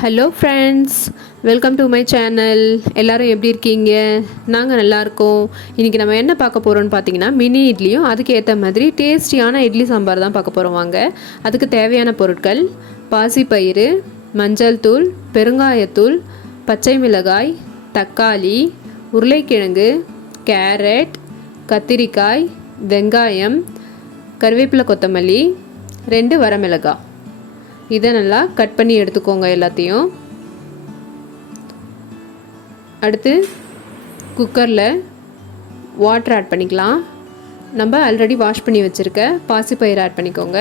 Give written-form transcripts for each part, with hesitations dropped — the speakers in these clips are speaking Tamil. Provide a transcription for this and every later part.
Hello friends, welcome to my channel. எல்லோரும் எப்படி இருக்கீங்க? நாங்கள் நல்லாயிருக்கோம். இன்றைக்கி நம்ம என்ன பார்க்க போகிறோம்னு பார்த்தீங்கன்னா, மினி இட்லியும் அதுக்கு ஏற்ற மாதிரி டேஸ்டியான இட்லி சாம்பார் தான் பார்க்க போகிறோம். வாங்க. அதுக்கு தேவையான பொருட்கள்: பாசிப்பயிறு, மஞ்சள் தூள், பெருங்காயத்தூள், பச்சை மிளகாய், தக்காளி, உருளைக்கிழங்கு, கேரட், கத்திரிக்காய், வெங்காயம், கருவேப்பிலை, கொத்தமல்லி, 2 வரமிளகாய். இதை நல்லா கட் பண்ணி எடுத்துக்கோங்க எல்லாத்தையும். அடுத்து குக்கரில் வாட்டர் ஆட் பண்ணிக்கலாம். நம்ம ஆல்ரெடி வாஷ் பண்ணி வச்சுருக்க பாசிப்பயிறு ஆட் பண்ணிக்கோங்க.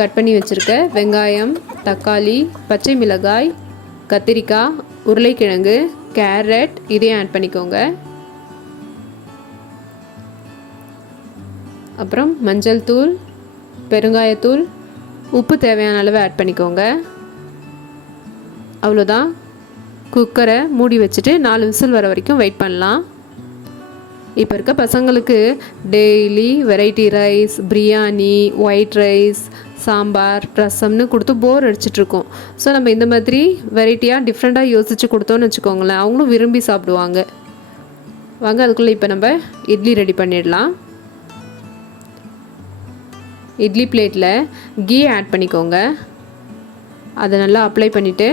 கட் பண்ணி வச்சுருக்க வெங்காயம், தக்காளி, பச்சை மிளகாய், கத்திரிக்காய், உருளைக்கிழங்கு, கேரட் இதையும் ஆட் பண்ணிக்கோங்க. அப்புறம் மஞ்சள் தூள், பெருங்காயத்தூள், உப்பு தேவையான அளவு ஆட் பண்ணிக்கோங்க. அவ்வளோதான். குக்கரை மூடி வச்சுட்டு 4 விசில் வர வரைக்கும் வெயிட் பண்ணலாம். இப்போ இருக்க பசங்களுக்கு daily variety rice, biryani, white rice, sambar, ரசம்னு கொடுத்து போர் அடிச்சிட்ருக்கோம். ஸோ நம்ம இந்த மாதிரி வெரைட்டியாக டிஃப்ரெண்ட்டாக யோசித்து கொடுத்தோன்னு வச்சுக்கோங்களேன், அவங்களும் விரும்பி சாப்பிடுவாங்க. வாங்க, அதுக்குள்ளே இப்போ நம்ம இட்லி ரெடி பண்ணிடலாம். இட்லி பிளேட்டில் கீ ஆட் பண்ணிக்கோங்க. அதை நல்லா அப்ளை பண்ணிவிட்டு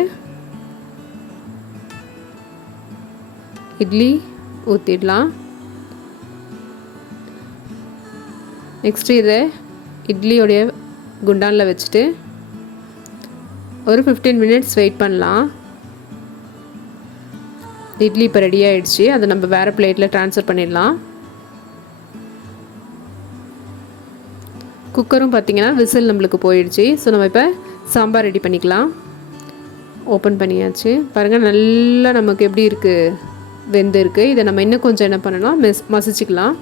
இட்லி ஊற்றிடலாம். நெக்ஸ்ட்டு இதை இட்லியோடைய குண்டானில் வச்சுட்டு ஒரு 15 மினிட்ஸ் வெயிட் பண்ணலாம். இட்லி இப்போ ரெடி ஆகிடுச்சு. அதை நம்ம வேறு பிளேட்டில் ட்ரான்ஸ்ஃபர் பண்ணிடலாம். குக்கரும் பார்த்திங்கன்னா விசில் நம்மளுக்கு போயிடுச்சு. ஸோ நம்ம இப்போ சாம்பார் ரெடி பண்ணிக்கலாம். ஓப்பன் பண்ணியாச்சு. பாருங்கள், நல்லா நமக்கு எப்படி இருக்குது, வெந்து இருக்குது. இதை நம்ம இன்னும் கொஞ்சம் என்ன பண்ணலாம், மசிச்சுக்கலாம்.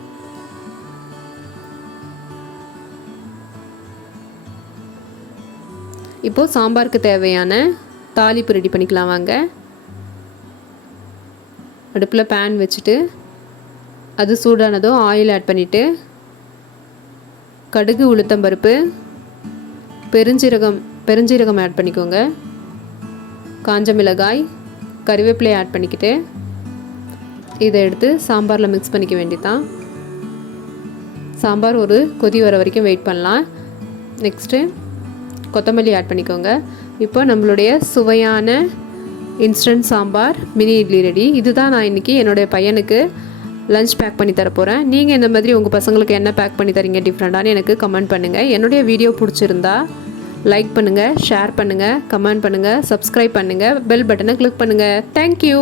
இப்போது சாம்பாருக்கு தேவையான தாளிப்பு ரெடி பண்ணிக்கலாம். வாங்க. அடுப்பில் பேன் வச்சுட்டு அது சூடானதும் ஆயில் ஆட் பண்ணிவிட்டு கடுகு, உளுத்தம்பருப்பு, பெருஞ்சீரகம் ஆட் பண்ணிக்கோங்க. காஞ்ச மிளகாய், கறிவேப்பிலை ஆட் பண்ணிக்கிட்டு இதை எடுத்து சாம்பாரில் மிக்ஸ் பண்ணிக்க வேண்டியதான். சாம்பார் ஒரு கொதி வர வரைக்கும் வெயிட் பண்ணலாம். நெக்ஸ்ட்டு கொத்தமல்லி ஆட் பண்ணிக்கோங்க. இப்போ நம்மளுடைய சுவையான instant sambar mini idli ready. இதுதான் நான் இன்றைக்கி என்னுடைய பையனுக்கு லஞ்ச் பேக் பண்ணி தரப்போகிறேன். நீங்கள் இந்த மாதிரி உங்கள் பசங்களுக்கு என்ன பேக் பண்ணி தரீங்க டிஃப்ரெண்ட்டானு எனக்கு கமெண்ட் பண்ணுங்கள். என்னுடைய வீடியோ பிடிச்சிருந்தா லைக் பண்ணுங்கள், ஷேர் பண்ணுங்கள், கமெண்ட் பண்ணுங்கள், சப்ஸ்கிரைப் பண்ணுங்கள், பெல் பட்டனை கிளிக் பண்ணுங்கள். தேங்க்யூ.